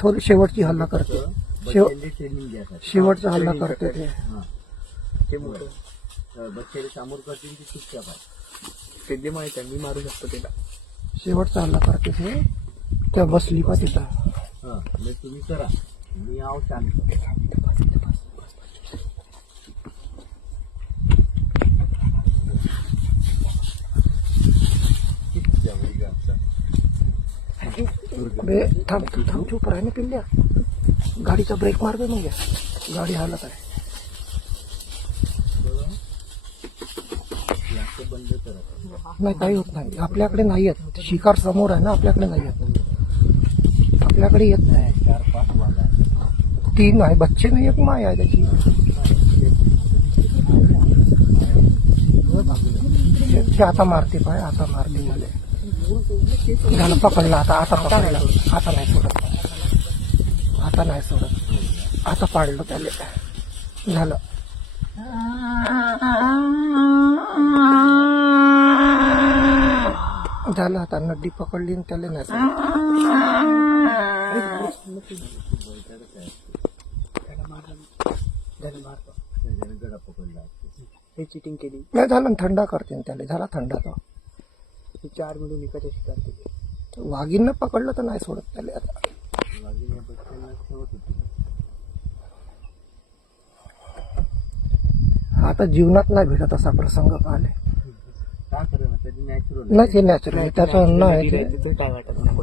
थोडी शेवटची हल्ला करते. शेवटचा हल्ला करते ते मोठं बच्चे समोर करतील ती चुपचाप आहे. ते माहित आहे, मी मारू शकतो त्याला. शेवटचा हल्ला करते ते. त्या बसली का तिथं. म्हणजे तुम्ही करा, मी आव शांत. थांब थांब चुप राह ना पिल्ल्या. गाडीचा ब्रेक मार दे मग. गाडी हालत आहे. नाही काही होत नाही. आपल्याकडे नाही येत. शिकार समोर आहे ना, आपल्याकडे नाही येत. आपल्याकडे येत नाही. 4-5 वाघ आहे. 3 आहे बच्चे नाही. एक माय आहे त्याची. ते आता मारते पाय. आता मारते मला. झालं पकडलं. आता पकडलं. आता नाही सोडत. आता नाही सोडत. आता पाडलं त्याला. झालं. झालं. आता नड्डी पकडली आणि त्याला नाही सोडत. हे चिटिंग केली. नाही झालं. थंडा करते त्याला. झाला थंडा तो. 4 मिळून एकाच्या शिकार केली. वाघींना पकडलं तर नाही सोडत त्याला आता. आता जीवनात नाही भेटत असा प्रसंग पाहिले. नाही ते नॅचरल आहे. त्याचं अन्न आहे ते.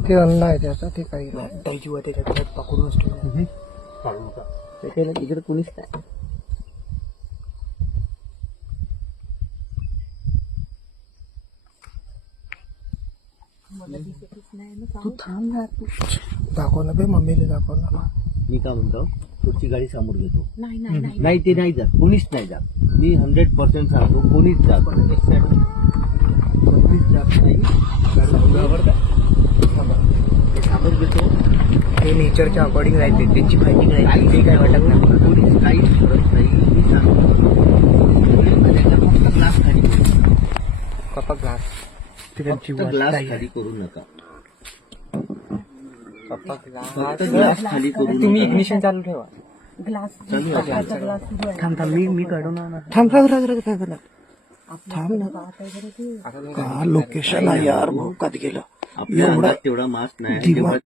ते अन्न आहे त्याचं. ते काही नाही. त्याची व त्याच्या घरात पकडूनच ठेवलं. त्याच्याला तिकडे कुणीच नाही. तू थांब ना. दाखव ना बे. मम्मीला दाखव ना. मी काय म्हणतो, पुढची गाडी समोर घेतो. नाही ते नाही जात. कोणीच नाही जात. मी 100% सांगतो, कोणीच जात नाही. कोणीच जात नाही. ते समोर घेतो. ते नेचरच्या अकॉर्डिंग राहते. त्यांची फायटिंग राहते. ते काय वाटत नाही. कोणीच काहीच करत नाही. मी सांगतो ग्लास खाली पप्पा ग्लास. ग्लास खाली करू नका. पप्पा फक्त ग्लास खाली करू तुम्ही नका. इग्निशन चालू ठेवा. चालू आहे. थांब थांब. मी काढून आणा. थांब थांब थांब ना. का लोकेशन आहे यार. भाऊ कात गेलं. आपल्या अंगात तेवढा मास्क नाही.